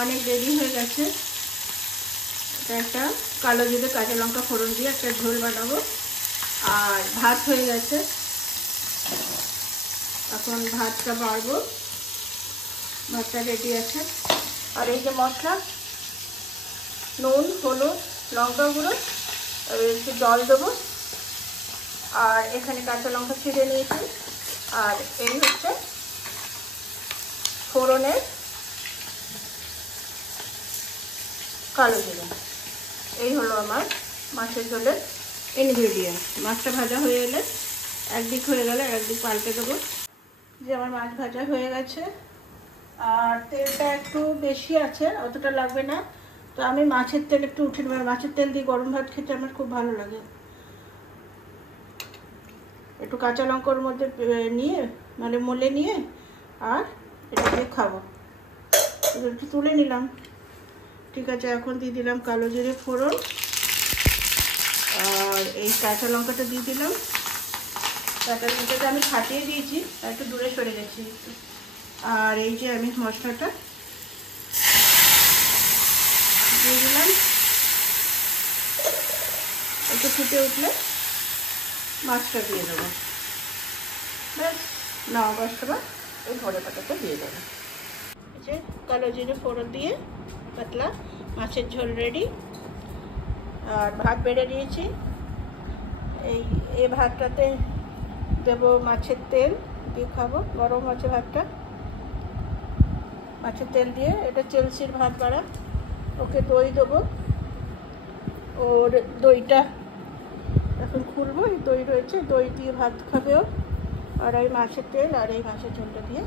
অনেক দেরি হয়ে গেছে। এটা একটা কালো জিরে কাঁচা লঙ্কা ফোড়ন দিয়ে একটা ঝোল বানাবো। আর ভাত হয়ে গেছে, এখন ভাতটা বাড়বো। ভাতটা রেডি আছে। আর এই যে মশলা, নুন, হলুদ, লঙ্কা গুঁড়ো, আর একটু জল দেবো। আর এখানে কাঁচা লঙ্কা ছিঁড়ে নিয়েছি। আর এই হচ্ছে ফোড়নের কালো জিরে। এই হলো আমার মাছের ঝোলের ইনগ্রেডিয়েন্ট। মাছটা ভাজা হয়ে এলে, একদিক হয়ে গেলে একদিক পাল্টে দেবো। যে আমার মাছ ভাজা হয়ে গেছে। আর তেলটা একটু বেশি আছে, অতটা লাগবে না। তো আমি মাছের তেল একটু উঠে নেব। মাছের তেল দিয়ে গরম ভাত খেতে আমার খুব ভালো লাগে। একটু কাঁচা লঙ্কার মধ্যে নিয়ে, মানে মলে নিয়ে, আর এটা দিয়ে খাবো। একটু তুলে নিলাম। ঠিক আছে, এখন দিয়ে দিলাম কালো জিরে ফোড়ন। আর এই কাঁচা লঙ্কাটা দিয়ে দিলাম। কাঁচা লঙ্কাটা আমি ফাটিয়ে দিয়েছি, একটু দূরে সরে গেছি একটু। আর এই যে আমি মশলাটা দিয়ে দিলাম। একটু ফুটে উঠলে মাছটা দিয়ে দেবো। ব্যাস, নাও মশলা এই ধনে পাতাটা দিয়ে দেবো। এই যে কালো জিরে ফোড়ন দিয়ে পাতলা মাছের ঝোল রেডি। আর ভাত বেড়ে নিয়েছি। এই ভাতটাতে দেবো মাছের তেল দিয়ে খাবো। গরম আছে ভাতটা, মাছের তেল দিয়ে। এটা চেলসির ভাত বাড়া। ওকে দই দেবো। ওর দইটা এখন খুলবো। এই দই রয়েছে, দই দিয়ে ভাত খাবেও। আর এই মাছের তেল আর এই মাছের ঝোলটা দিয়ে